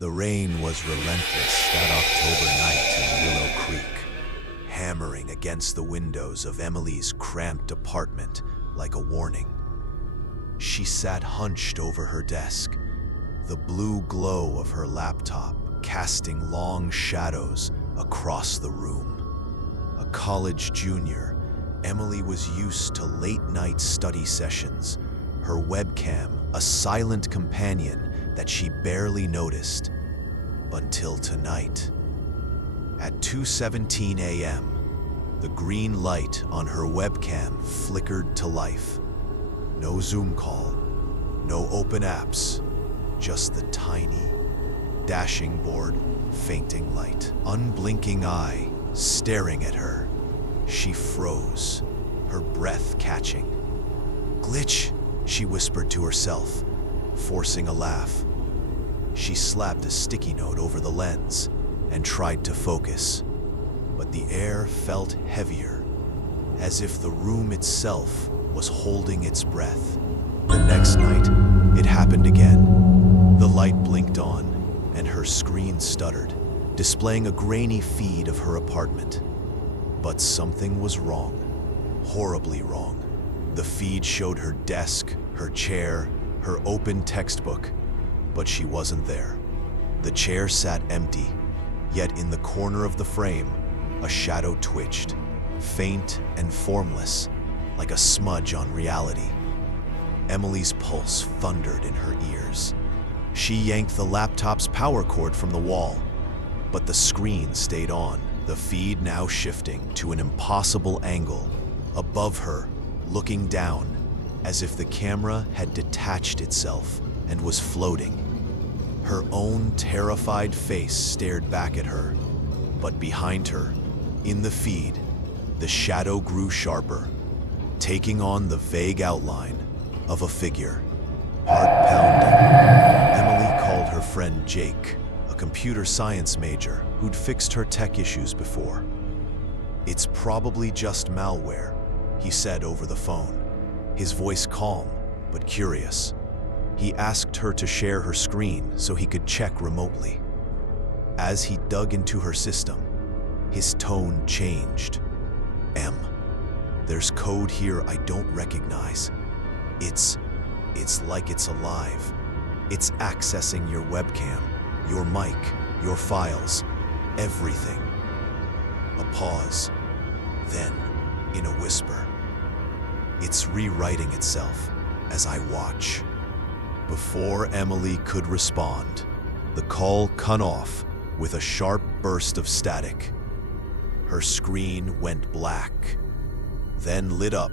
The rain was relentless that October night in Willow Creek, hammering against the windows of Emily's cramped apartment like a warning. She sat hunched over her desk, the blue glow of her laptop casting long shadows across the room. A college junior, Emily was used to late-night study sessions, her webcam a silent companion that she barely noticed until tonight. At 2:17 a.m., the green light on her webcam flickered to life. No Zoom call, no open apps, just the tiny, dashing board, fainting light. Unblinking eye staring at her. She froze, her breath catching. "Glitch," she whispered to herself, forcing a laugh. She slapped a sticky note over the lens and tried to focus, but the air felt heavier, as if the room itself was holding its breath. The next night, it happened again. The light blinked on, and her screen stuttered, displaying a grainy feed of her apartment. But something was wrong, horribly wrong. The feed showed her desk, her chair, her open textbook, but she wasn't there. The chair sat empty, yet in the corner of the frame, a shadow twitched, faint and formless, like a smudge on reality. Emily's pulse thundered in her ears. She yanked the laptop's power cord from the wall, but the screen stayed on, the feed now shifting to an impossible angle, above her, looking down, as if the camera had detached itself and was floating. Her own terrified face stared back at her, but behind her, in the feed, the shadow grew sharper, taking on the vague outline of a figure. Heart pounding, Emily called her friend Jake, a computer science major who'd fixed her tech issues before. "It's probably just malware," he said over the phone, his voice calm but curious. He asked her to share her screen so he could check remotely. As he dug into her system, his tone changed. "Em, there's code here I don't recognize. It's like it's alive. It's accessing your webcam, your mic, your files, everything." A pause, then, in a whisper, "It's rewriting itself as I watch." Before Emily could respond, the call cut off with a sharp burst of static. Her screen went black, then lit up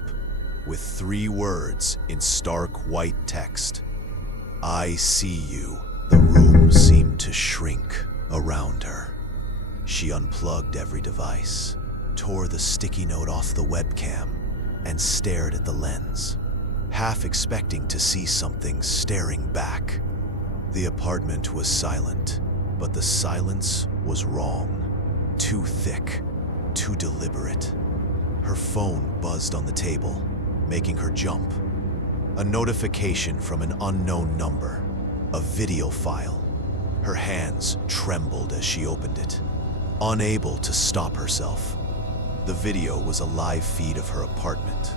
with 3 words in stark white text. "I see you." The room seemed to shrink around her. She unplugged every device, tore the sticky note off the webcam, and stared at the lens, half expecting to see something staring back. The apartment was silent, but the silence was wrong. Too thick, too deliberate. Her phone buzzed on the table, making her jump. A notification from an unknown number, a video file. Her hands trembled as she opened it, unable to stop herself. The video was a live feed of her apartment,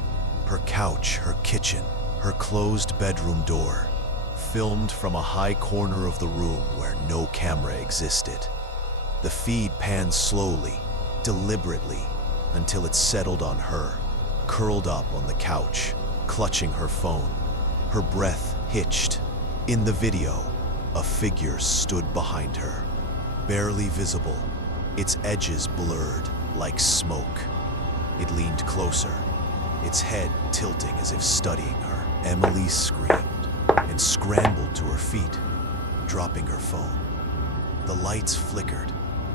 her couch, her kitchen, her closed bedroom door, filmed from a high corner of the room where no camera existed. The feed panned slowly, deliberately, until it settled on her, curled up on the couch, clutching her phone. Her breath hitched. In the video, a figure stood behind her, barely visible, its edges blurred like smoke. It leaned closer, its head tilting as if studying her. Emily screamed and scrambled to her feet, dropping her phone. The lights flickered,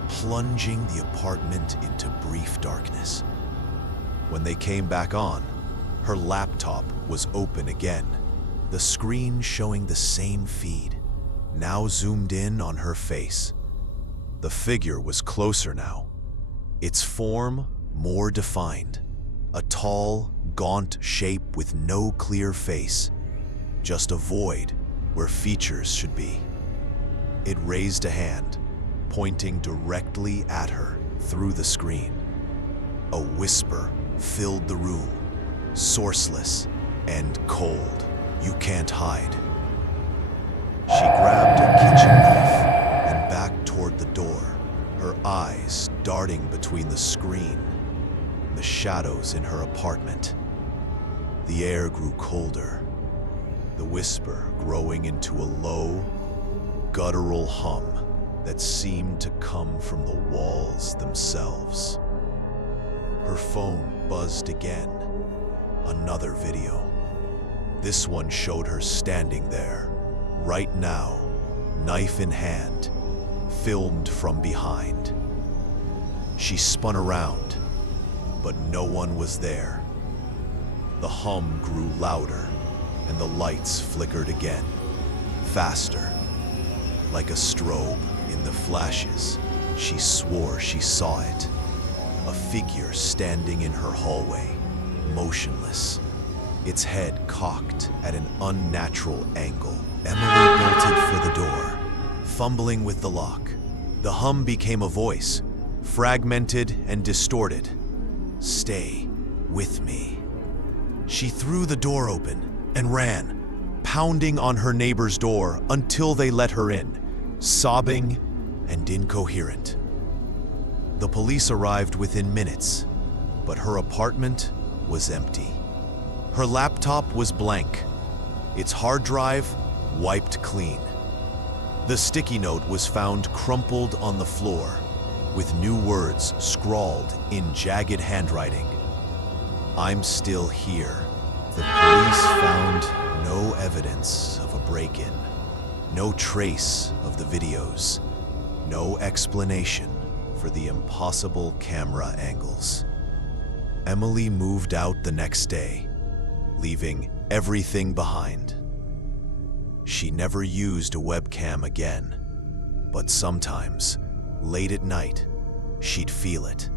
plunging the apartment into brief darkness. When they came back on, her laptop was open again, the screen showing the same feed, now zoomed in on her face. The figure was closer now, its form more defined, a tall, gaunt shape with no clear face, just a void where features should be. It raised a hand, pointing directly at her through the screen. A whisper filled the room, sourceless and cold. "You can't hide." She grabbed a kitchen knife and backed toward the door, her eyes darting between the screen and the shadows in her apartment. The air grew colder, the whisper growing into a low, guttural hum that seemed to come from the walls themselves. Her phone buzzed again. Another video. This one showed her standing there, right now, knife in hand, filmed from behind. She spun around, but no one was there. The hum grew louder, and the lights flickered again, faster. Like a strobe in the flashes, she swore she saw it. A figure standing in her hallway, motionless, its head cocked at an unnatural angle. Emily bolted for the door, fumbling with the lock. The hum became a voice, fragmented and distorted. "Stay with me." She threw the door open and ran, pounding on her neighbor's door until they let her in, sobbing and incoherent. The police arrived within minutes, but her apartment was empty. Her laptop was blank, its hard drive wiped clean. The sticky note was found crumpled on the floor, with new words scrawled in jagged handwriting. "I'm still here." The police found no evidence of a break-in, no trace of the videos, no explanation for the impossible camera angles. Emily moved out the next day, leaving everything behind. She never used a webcam again, but sometimes, late at night, she'd feel it.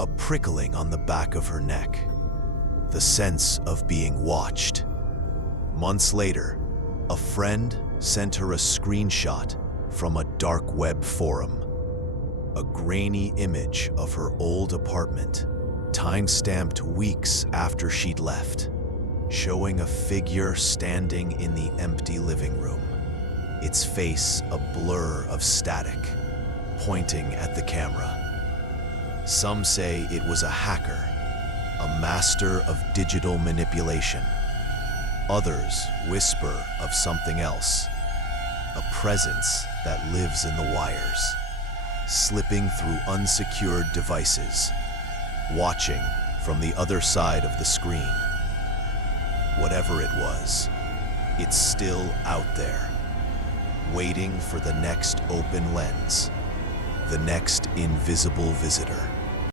A prickling on the back of her neck, the sense of being watched. Months later, a friend sent her a screenshot from a dark web forum. A grainy image of her old apartment, time-stamped weeks after she'd left, showing a figure standing in the empty living room, its face a blur of static, pointing at the camera. Some say it was a hacker, a master of digital manipulation. Others whisper of something else, a presence that lives in the wires, slipping through unsecured devices, watching from the other side of the screen. Whatever it was, it's still out there, waiting for the next open lens, the next invisible visitor.